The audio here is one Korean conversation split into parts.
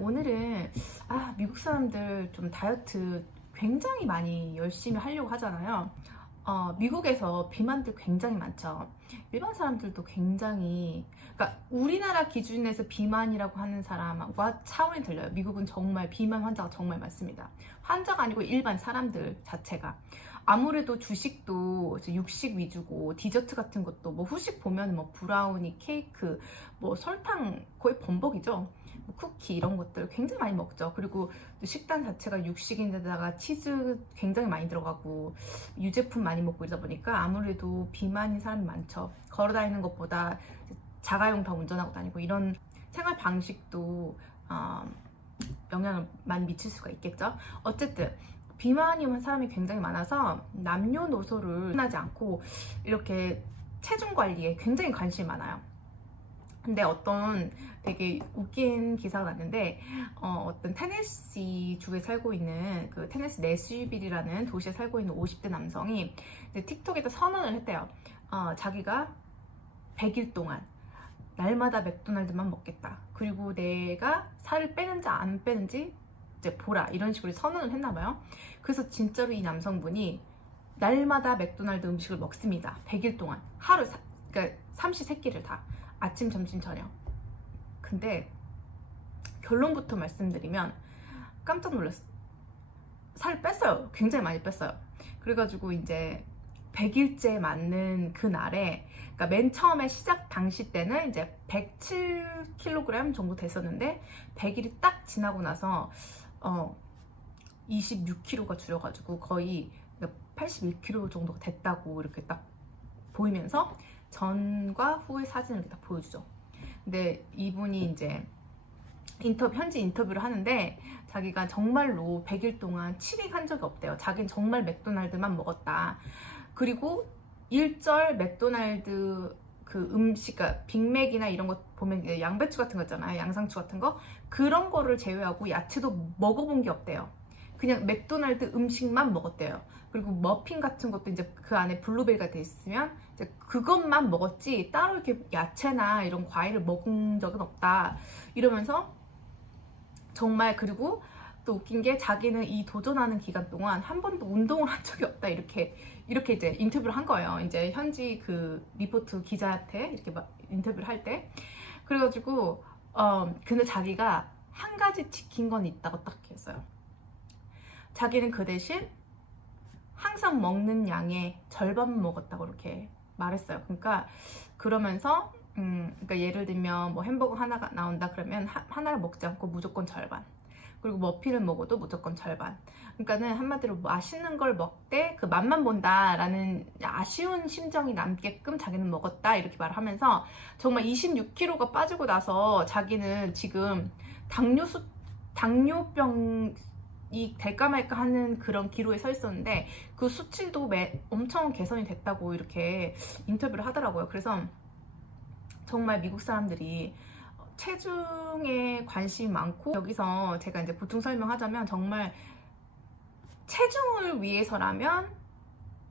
오늘은 미국 사람들 좀 다이어트 굉장히 많이 열심히 하려고 하잖아요. 미국에서 비만들 굉장히 많죠. 일반 사람들도 굉장히, 그러니까 우리나라 기준에서 비만이라고 하는 사람과 차원이 틀려요. 미국은 정말 비만 환자가 정말 많습니다. 환자가 아니고 일반 사람들 자체가. 아무래도 주식도 육식 위주고, 디저트 같은 것도 뭐 후식 보면 뭐 브라우니, 케이크, 뭐 설탕 거의 범벅이죠. 뭐 쿠키 이런 것들 굉장히 많이 먹죠. 그리고 식단 자체가 육식인데다가 치즈 굉장히 많이 들어가고 유제품 많이 먹고 이러다 보니까 아무래도 비만인 사람이 많죠. 걸어 다니는 것보다 자가용 다 운전하고 다니고 이런 생활 방식도 영향을 많이 미칠 수가 있겠죠. 어쨌든 비만이 온 사람이 굉장히 많아서 남녀노소를 하지 않고 이렇게 체중 관리에 굉장히 관심이 많아요. 근데 어떤 되게 웃긴 기사가 났는데 어떤 테네시 주에 살고 있는 그 테네시 내슈빌이라는 도시에 살고 있는 50대 남성이 틱톡에다 선언을 했대요. 자기가 100일 동안 날마다 맥도날드만 먹겠다. 그리고 내가 살을 빼는지 안 빼는지 이제 보라, 이런 식으로 선언을 했나 봐요. 그래서 진짜로 이 남성분이 날마다 맥도날드 음식을 먹습니다. 100일 동안 하루 그러니까 삼시세끼를 다 아침, 점심, 저녁. 근데 결론부터 말씀드리면 깜짝 놀랐어요. 살 뺐어요. 굉장히 많이 뺐어요. 그래가지고 이제 100일째 맞는 그날에, 그러니까 맨 처음에 시작 당시 때는 이제 107kg 정도 됐었는데 100일이 딱 지나고 나서 26kg가 줄여가지고 거의 81kg 정도가 됐다고 이렇게 딱 보이면서 전과 후의 사진을 이렇게 딱 보여주죠. 근데 이분이 이제 현지 인터뷰를 하는데 자기가 정말로 100일 동안 치맥한 적이 없대요. 자기는 정말 맥도날드만 먹었다. 그리고 일절 맥도날드 그 음식, 그러니까 빅맥이나 이런 거 보면 양배추 같은 거 있잖아요. 양상추 같은 거. 그런 거를 제외하고 야채도 먹어본 게 없대요. 그냥 맥도날드 음식만 먹었대요. 그리고 머핀 같은 것도 이제 그 안에 블루베리가 돼 있으면 이제 그것만 먹었지 따로 이렇게 야채나 이런 과일을 먹은 적은 없다. 이러면서 정말, 그리고 또 웃긴 게 자기는 이 도전하는 기간 동안 한 번도 운동을 한 적이 없다. 이렇게 이제 인터뷰를 한 거예요. 이제 현지 그 리포트 기자한테 이렇게 막 인터뷰를 할 때. 그래가지고 근데 자기가 한 가지 지킨 건 있다고 딱 했어요. 자기는 그 대신 항상 먹는 양의 절반만 먹었다고 이렇게 말했어요. 그러니까 그러면서 그러니까 예를 들면 뭐 햄버거 하나가 나온다 그러면 하나를 먹지 않고 무조건 절반. 그리고 머핀을 먹어도 무조건 절반. 그러니까는 한마디로 맛있는 걸 먹되 그 맛만 본다라는 아쉬운 심정이 남게끔 자기는 먹었다 이렇게 말하면서 정말 26kg가 빠지고 나서 자기는 지금 당뇨병이 될까 말까 하는 그런 기로에 서 있었는데 그 수치도 엄청 개선이 됐다고 이렇게 인터뷰를 하더라고요. 그래서 정말 미국 사람들이 체중에 관심이 많고, 여기서 제가 이제 보충 설명하자면 정말 체중을 위해서라면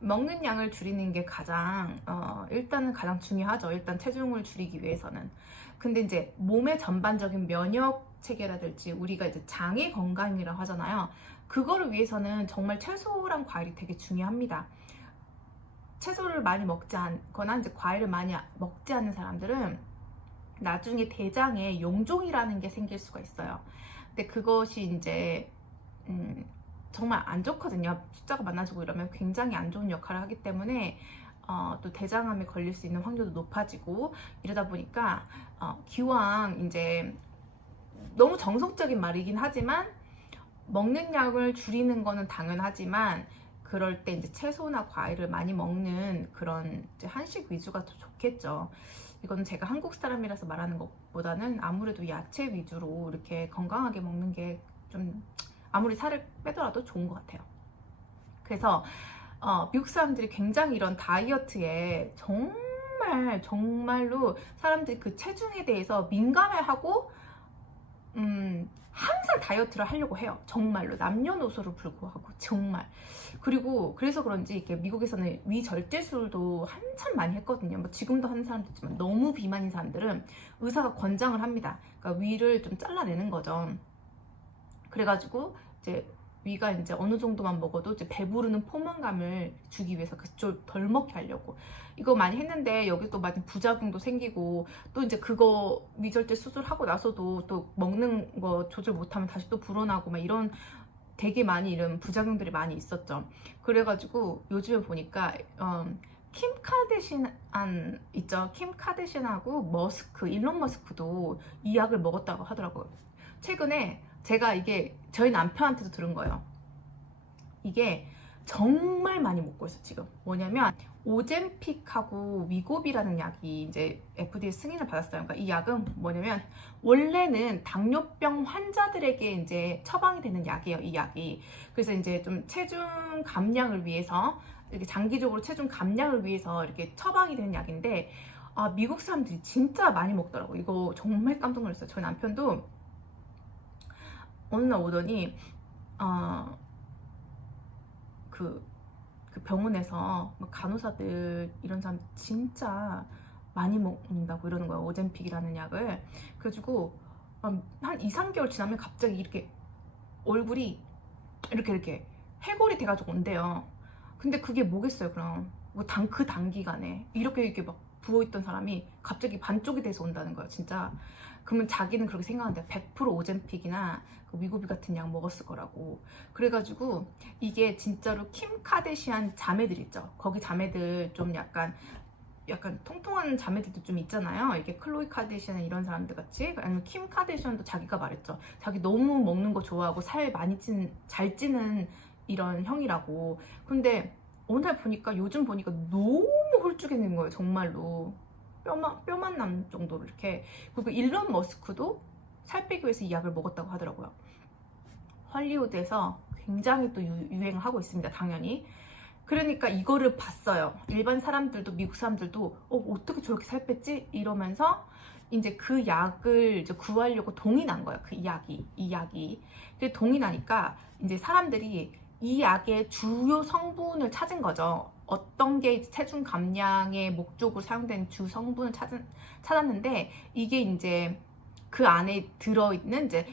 먹는 양을 줄이는 게 일단은 가장 중요하죠. 일단 체중을 줄이기 위해서는. 근데 이제 몸의 전반적인 면역 체계라든지 우리가 이제 장의 건강이라고 하잖아요. 그거를 위해서는 정말 채소랑 과일이 되게 중요합니다. 채소를 많이 먹지 않거나 이제 과일을 많이 먹지 않는 사람들은 나중에 대장에 용종이라는 게 생길 수가 있어요. 근데 그것이 이제 정말 안 좋거든요. 숫자가 많아지고 이러면 굉장히 안 좋은 역할을 하기 때문에 또 대장암에 걸릴 수 있는 확률도 높아지고 이러다 보니까 기왕 이제 너무 정석적인 말이긴 하지만 먹는 양을 줄이는 거는 당연하지만 그럴 때 이제 채소나 과일을 많이 먹는 그런 이제 한식 위주가 더 좋겠죠. 이거는 제가 한국 사람이라서 말하는 것보다는 아무래도 야채 위주로 이렇게 건강하게 먹는 게 좀 아무리 살을 빼더라도 좋은 것 같아요. 그래서 미국 사람들이 굉장히 이런 다이어트에 정말로 사람들이 그 체중에 대해서 민감해하고 항상 다이어트를 하려고 해요. 정말로 남녀노소를 불구하고 정말. 그리고 그래서 그런지 이렇게 미국에서는 위절제술도 한참 많이 했거든요. 뭐 지금도 하는 사람도 있지만 너무 비만인 사람들은 의사가 권장을 합니다. 그러니까 위를 좀 잘라내는 거죠. 그래가지고 이제 위가 이제 어느 정도만 먹어도 이제 배부르는 포만감을 주기 위해서 그쪽 덜 먹게 하려고 이거 많이 했는데 여기 또 많이 부작용도 생기고 또 이제 그거 위절제 수술하고 나서도 또 먹는 거 조절 못하면 다시 또 불어나고 막 이런 되게 많이 이런 부작용들이 많이 있었죠. 그래가지고 요즘에 보니까 킴 카데시안 있죠. 킴 카데시안하고 머스크, 일론 머스크도 이 약을 먹었다고 하더라고요. 최근에 제가 이게 저희 남편한테도 들은 거예요. 이게 정말 많이 먹고 있어 지금. 뭐냐면 오젬픽하고 위고비라는 약이 이제 FDA 승인을 받았어요. 그러니까 이 약은 뭐냐면 원래는 당뇨병 환자들에게 이제 처방이 되는 약이에요. 이 약이. 그래서 이제 좀 체중 감량을 위해서 이렇게 장기적으로 체중 감량을 위해서 이렇게 처방이 되는 약인데 미국 사람들이 진짜 많이 먹더라고. 이거 정말 깜짝 놀랐어요. 저희 남편도 어느 날 오더니 그 병원에서 간호사들 이런 사람 진짜 많이 먹는다고 이러는 거예요. 오젬픽이라는 약을. 그래가지고 한 2, 3개월 지나면 갑자기 이렇게 얼굴이 이렇게 해골이 돼가지고 온대요. 근데 그게 뭐겠어요 그럼. 그 단기간에 이렇게 막 부어있던 사람이 갑자기 반쪽이 돼서 온다는 거예요 진짜. 그러면 자기는 그렇게 생각하는데 100% 오젬픽이나 그 위고비 같은 약 먹었을 거라고. 그래가지고 이게 진짜로 킴 카데시안 자매들 있죠. 거기 자매들 좀 약간 통통한 자매들도 좀 있잖아요. 이게 클로이 카데시안 이런 사람들 같이. 아니면 킴 카데시안도 자기가 말했죠. 자기 너무 먹는 거 좋아하고 살 많이 잘 찌는 이런 형이라고. 근데 오늘 보니까 요즘 보니까 너무 홀쭉해진 거예요 정말로. 뼈만 남 정도로 이렇게. 그리고 일론 머스크도 살 빼기 위해서 이 약을 먹었다고 하더라고요. 헐리우드에서 굉장히 또 유행을 하고 있습니다 당연히. 그러니까 이거를 봤어요. 일반 사람들도 미국 사람들도 어떻게 저렇게 살 뺐지? 이러면서 이제 그 약을 이제 구하려고 동이 난 거예요. 이 약이. 그 동이 나니까 이제 사람들이 이 약의 주요 성분을 찾은 거죠. 어떤 게 체중 감량의 목적으로 사용된 주 성분을 찾았는데 이게 이제 그 안에 들어있는 이제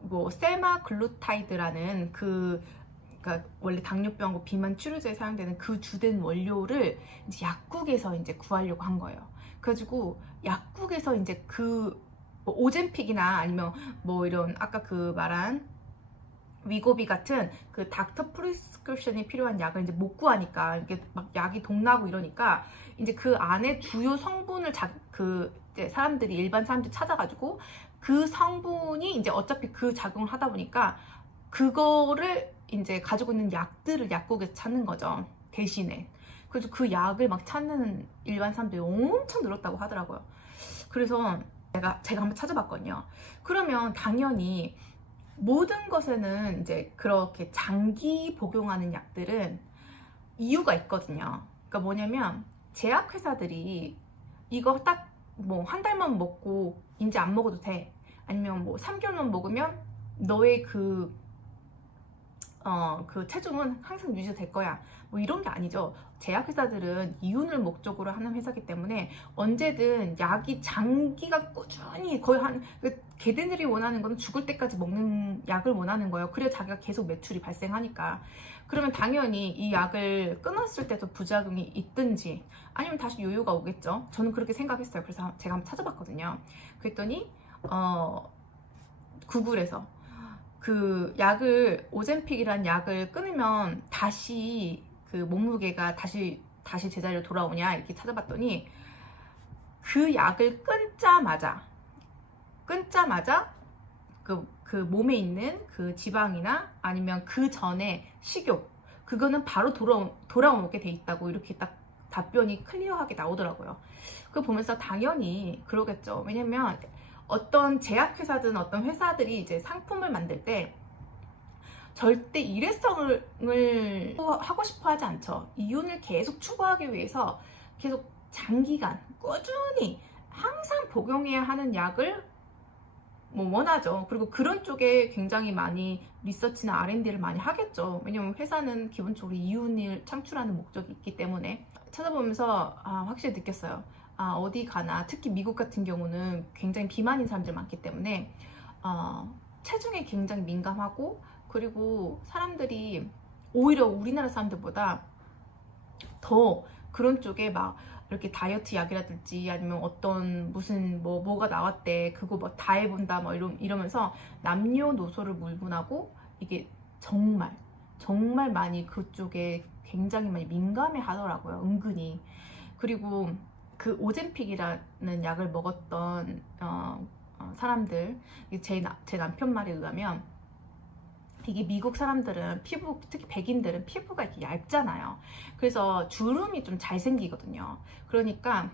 뭐 세마글루타이드라는 그러니까 원래 당뇨병하고 비만 치료제에 사용되는 그 주된 원료를 이제 약국에서 이제 구하려고 한 거예요. 그래가지고 약국에서 이제 뭐 오젬픽이나 아니면 뭐 이런 아까 그 말한 위고비 같은 그 닥터 프리스크립션이 필요한 약을 이제 못 구하니까 이게 막 약이 동나고 이러니까 이제 그 안에 주요 성분을 이제 사람들이 일반 사람들이 찾아가지고 그 성분이 이제 어차피 그 작용을 하다 보니까 그거를 이제 가지고 있는 약들을 약국에서 찾는 거죠 대신에. 그래서 그 약을 막 찾는 일반 사람들이 엄청 늘었다고 하더라고요. 그래서 제가 한번 찾아봤거든요. 그러면 당연히 모든 것에는 이제 그렇게 장기 복용하는 약들은 이유가 있거든요. 그러니까 뭐냐면 제약회사들이 이거 딱 뭐 한 달만 먹고 이제 안 먹어도 돼. 아니면 뭐 3개월만 먹으면 너의 그 체중은 항상 유지될 거야. 뭐 이런 게 아니죠. 제약회사들은 이윤을 목적으로 하는 회사이기 때문에 언제든 약이 장기간 꾸준히 거의 걔네들이 원하는 건 죽을 때까지 먹는 약을 원하는 거예요. 그래야 자기가 계속 매출이 발생하니까. 그러면 당연히 이 약을 끊었을 때도 부작용이 있든지 아니면 다시 요요가 오겠죠. 저는 그렇게 생각했어요. 그래서 제가 한번 찾아봤거든요. 그랬더니 구글에서 그 약을 오젬픽이라는 약을 끊으면 다시 그 몸무게가 다시 제자리로 돌아오냐 이렇게 찾아봤더니 그 약을 끊자마자 그 몸에 있는 그 지방이나 아니면 그 전에 식욕 그거는 바로 돌아오게 돼 있다고 이렇게 딱 답변이 클리어하게 나오더라고요. 그거 보면서 당연히 그러겠죠. 왜냐면 어떤 제약회사든 어떤 회사들이 이제 상품을 만들 때 절대 일회성을 하고 싶어 하지 않죠. 이윤을 계속 추구하기 위해서 계속 장기간 꾸준히 항상 복용해야 하는 약을 뭐 원하죠. 그리고 그런 쪽에 굉장히 많이 리서치나 R&D를 많이 하겠죠. 왜냐면 회사는 기본적으로 이윤을 창출하는 목적이 있기 때문에. 찾아보면서 확실히 느꼈어요. 어디 가나 특히 미국 같은 경우는 굉장히 비만인 사람들 많기 때문에 체중에 굉장히 민감하고, 그리고 사람들이 오히려 우리나라 사람들보다 더 그런 쪽에 막 이렇게 다이어트 약이라든지 아니면 어떤 무슨 뭐가 나왔대 그거 뭐 다 해본다 뭐 이러면서 남녀노소를 물분하고, 이게 정말 정말 많이 그쪽에 굉장히 많이 민감해 하더라고요, 은근히. 그리고 그 오젬픽이라는 약을 먹었던 사람들, 제 남편 말에 의하면 이게 미국 사람들은 피부, 특히 백인들은 피부가 이렇게 얇잖아요. 그래서 주름이 좀 잘 생기거든요. 그러니까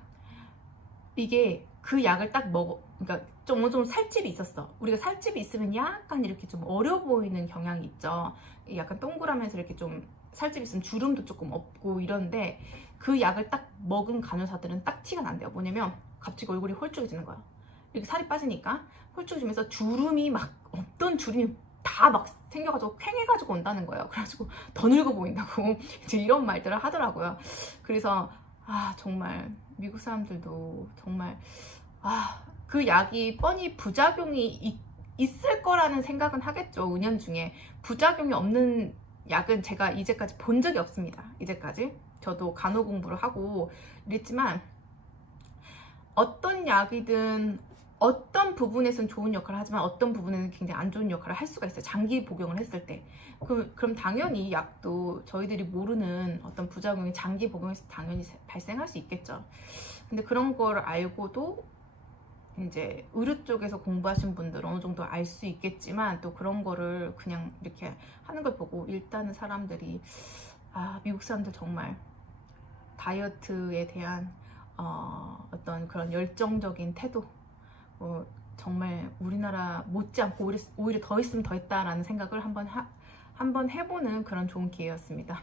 이게 그 약을 딱 그러니까 좀 어느 정도 살집이 있었어. 우리가 살집이 있으면 약간 이렇게 좀 어려 보이는 경향이 있죠. 약간 동그라면서 이렇게 좀 살집이 있으면 주름도 조금 없고 이런데, 그 약을 딱 먹은 간호사들은 딱 티가 난대요. 뭐냐면 갑자기 얼굴이 홀쭉해지는 거야. 이렇게 살이 빠지니까 홀쭉해지면서 주름이 막 없던 주름이 다 막 생겨가지고 퀭해가지고 온다는 거예요. 그래가지고 더 늙어 보인다고 이제 이런 말들을 하더라고요. 그래서 정말 미국 사람들도 정말 그 약이 뻔히 부작용이 있을 거라는 생각은 하겠죠. 은연중에 부작용이 없는 약은 제가 이제까지 본 적이 없습니다. 이제까지 저도 간호 공부를 하고 이랬지만, 어떤 약이든 어떤 부분에서는 좋은 역할을 하지만 어떤 부분에는 굉장히 안 좋은 역할을 할 수가 있어요. 장기 복용을 했을 때. 그럼 당연히 이 약도 저희들이 모르는 어떤 부작용이 장기 복용에서 당연히 발생할 수 있겠죠. 근데 그런 걸 알고도 이제 의료 쪽에서 공부하신 분들은 어느 정도 알 수 있겠지만, 또 그런 거를 그냥 이렇게 하는 걸 보고 일단은 사람들이 미국 사람들 정말 다이어트에 대한 어떤 그런 열정적인 태도, 정말 우리나라 못지않고 오히려 더 있으면 더 있다라는 생각을 한번 해보는 그런 좋은 기회였습니다.